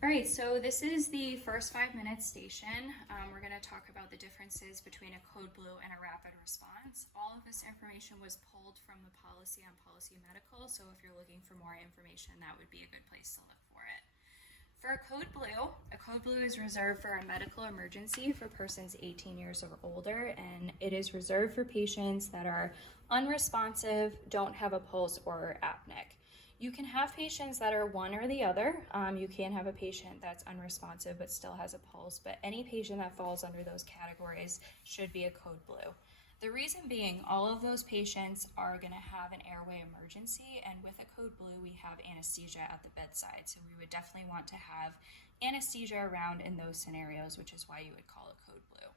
All right, so this is the first 5 minute station. We're going to talk about the differences between a code blue and a rapid response. All of this information was pulled from the policy on Policy Medical, so if you're looking for more information, that would be a good place to look for it. For a code blue is reserved for a medical emergency for persons 18 years or older, and it is reserved for patients that are unresponsive, don't have a pulse, or are apneic. You can have patients that are one or the other. You can have a patient that's unresponsive but still has a pulse, but any patient that falls under those categories should be a code blue. The reason being, all of those patients are going to have an airway emergency, and with a code blue, we have anesthesia at the bedside. So we would definitely want to have anesthesia around in those scenarios, which is why you would call it code blue.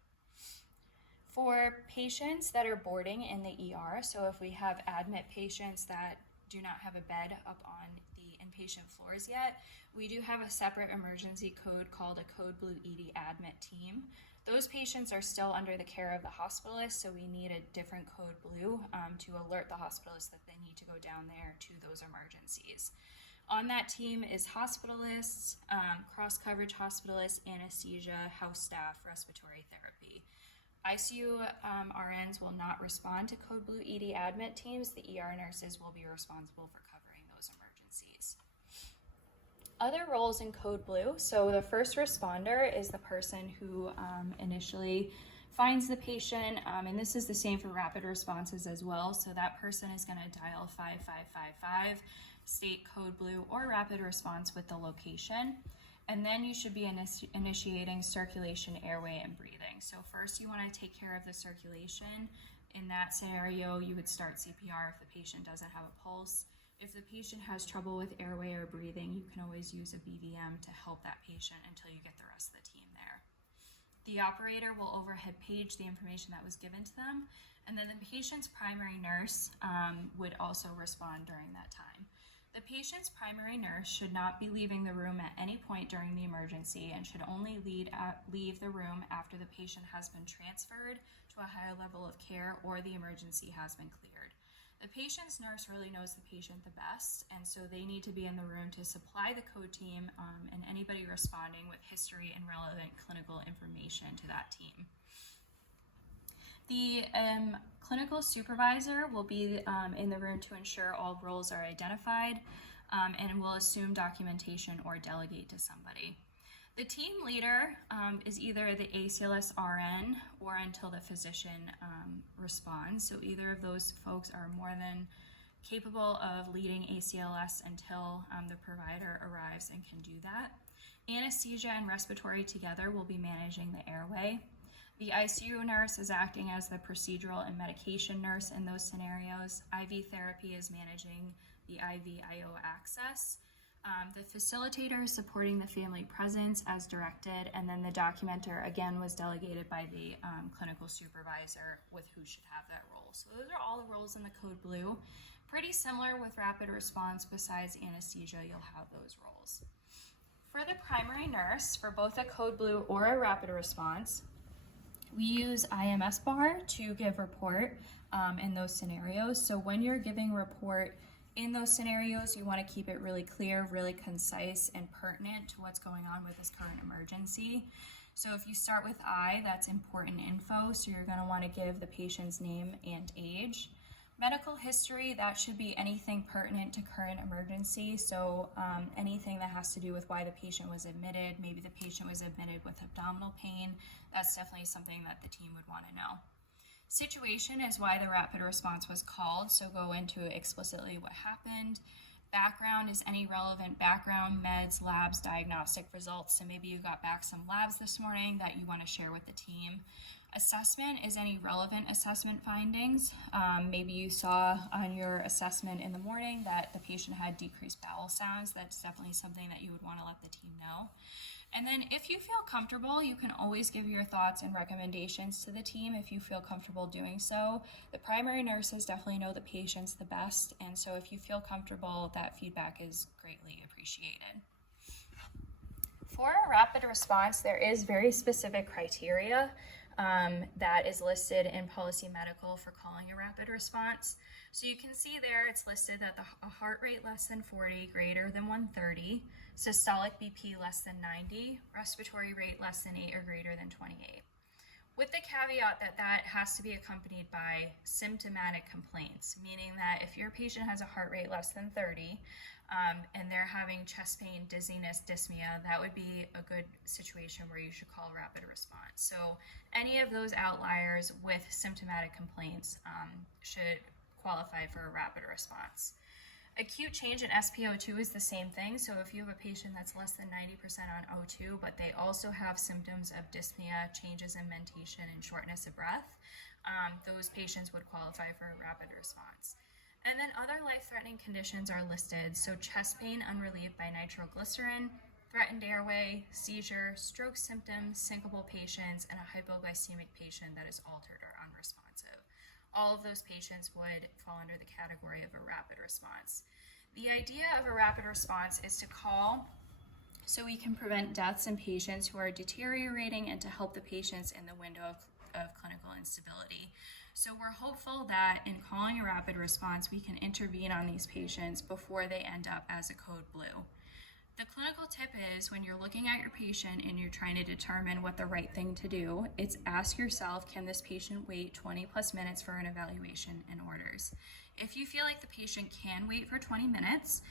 For patients that are boarding in the ER, so if we have admit patients that do not have a bed up on the inpatient floors yet, we do have a separate emergency code called a code blue ED admit team. Those patients are still under the care of the hospitalist, so we need a different code blue to alert the hospitalist that they need to go down there to those emergencies. On that team is hospitalists, cross-coverage hospitalists, anesthesia, house staff, respiratory therapy. ICU RNs will not respond to code blue ED admit teams. The ER nurses will be responsible for covering those emergencies. Other roles in code blue, so the first responder is the person who initially finds the patient, and this is the same for rapid responses as well. So that person is going to dial 5555, state code blue or rapid response with the location. And then you should be initiating circulation, airway, and breathing. So first you want to take care of the circulation. In that scenario, you would start CPR if the patient doesn't have a pulse. If the patient has trouble with airway or breathing, you can always use a BVM to help that patient until you get the rest of the team there. The operator will overhead page the information that was given to them, and then the patient's primary nurse would also respond during that time. The patient's primary nurse should not be leaving the room at any point during the emergency and should only leave the room after the patient has been transferred to a higher level of care or the emergency has been cleared. The patient's nurse really knows the patient the best, and so they need to be in the room to supply the code team and anybody responding with history and relevant clinical information to that team. The clinical supervisor will be in the room to ensure all roles are identified and will assume documentation or delegate to somebody. The team leader is either the ACLS RN or until the physician responds. So either of those folks are more than capable of leading ACLS until the provider arrives and can do that. Anesthesia and respiratory together will be managing the airway. The ICU nurse is acting as the procedural and medication nurse in those scenarios. IV therapy is managing the IV/IO access. The facilitator is supporting the family presence as directed, and then the documenter again was delegated by the clinical supervisor with who should have that role. So those are all the roles in the code blue. Pretty similar with rapid response. Besides anesthesia, you'll have those roles. For the primary nurse, for both a code blue or a rapid response, we use IMS bar to give report in those scenarios. So when you're giving report in those scenarios, you want to keep it really clear, really concise, and pertinent to what's going on with this current emergency. So if you start with I, that's important info. So you're going to want to give the patient's name and age. Medical history, that should be anything pertinent to current emergency. So anything that has to do with why the patient was admitted, maybe the patient was admitted with abdominal pain, that's definitely something that the team would want to know. Situation is why the rapid response was called, so go into explicitly what happened. Background is any relevant background, meds, labs, diagnostic results. So maybe you got back some labs this morning that you want to share with the team. Assessment is any relevant assessment findings. Maybe you saw on your assessment in the morning that the patient had decreased bowel sounds. That's definitely something that you would want to let the team know. And then if you feel comfortable, you can always give your thoughts and recommendations to the team if you feel comfortable doing so. The primary nurses definitely know the patients the best, and so if you feel comfortable, that feedback is greatly appreciated. For a rapid response, there is very specific criteria. that is listed in Policy Medical for calling a rapid response. So you can see there it's listed that a heart rate less than 40, greater than 130, systolic BP less than 90, respiratory rate less than 8 or greater than 28. With the caveat that that has to be accompanied by symptomatic complaints, meaning that if your patient has a heart rate less than 30 and they're having chest pain, dizziness, dyspnea, that would be a good situation where you should call rapid response. So any of those outliers with symptomatic complaints should qualify for a rapid response. Acute change in SpO2 is the same thing. So if you have a patient that's less than 90% on O2, but they also have symptoms of dyspnea, changes in mentation, and shortness of breath, those patients would qualify for a rapid response. And then other life-threatening conditions are listed. So chest pain unrelieved by nitroglycerin, threatened airway, seizure, stroke symptoms, syncopal patients, and a hypoglycemic patient that is altered or unresponsive. All of those patients would fall under the category of a rapid response. The idea of a rapid response is to call so we can prevent deaths in patients who are deteriorating and to help the patients in the window of clinical instability. So we're hopeful that in calling a rapid response, we can intervene on these patients before they end up as a code blue. The clinical tip is when you're looking at your patient and you're trying to determine what the right thing to do, it's ask yourself, can this patient wait 20 plus minutes for an evaluation and orders? If you feel like the patient can wait for 20 minutes,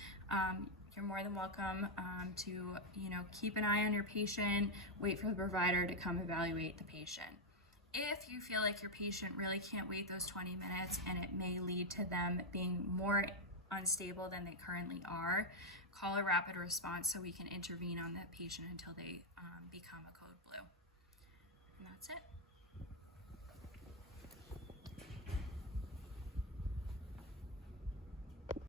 you're more than welcome to keep an eye on your patient, wait for the provider to come evaluate the patient. If you feel like your patient really can't wait those 20 minutes and it may lead to them being more unstable than they currently are, call a rapid response so we can intervene on that patient until they become a code blue. And that's it.